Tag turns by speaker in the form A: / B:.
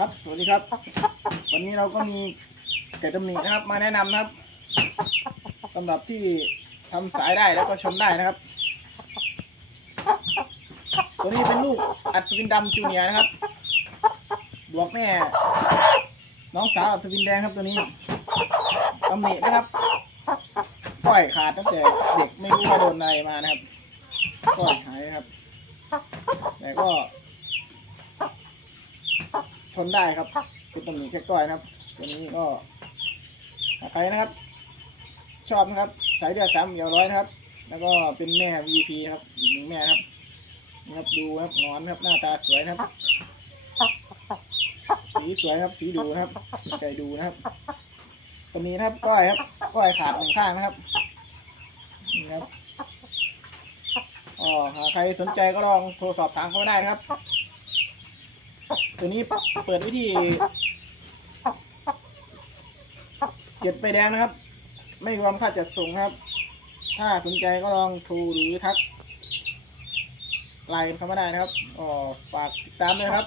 A: ครับ สวัสดีครับ วันนี้เราก็มีไก่ตำหนินะครับ มาแนะนำนะครับสำหรับที่ทำสายได้แล้วก็ชนได้นะครับ ตัวนี้เป็นลูกอัศวินดำจูเนียนะครับ บวกแม่ น้องสาวอัศวินแดงครับตัวนี้ตำหนินะครับก้อยขาดตั้งแต่เด็กไม่รู้ว่าโดนอะไรมานะครับก้อยหายนะครับ แต่ก็ ทนได้ครับเป็นตำหนิแค่ก้อยนะครับตัวนี้ก็ใครนะครับ ชอบนะครับ สายเลือดสามเดียวร้อยนะครับ แล้วก็เป็นแม่ VP ครับอีกหนึ่งแม่ครับนะครับดูครับงอนครับหน้าตาสวยนะครับ สีสวยครับ สีดูนะครับใจดูนะครับตัวนี้นะครับก้อยครับก้อยขาดหนึ่งข้างนะครับนี่ครับอ๋อใครสนใจก็ลองโทรสอบถามเขามาได้นะครับ ตัวนี้เปิดวิธีเจ็ดไปแดงนะครับ ไม่รวมค่าจัดส่งครับ ถ้าสนใจก็ลองโทรหรือทักไลน์เข้ามาได้นะครับอ๋อฝากติดตามด้วยครับ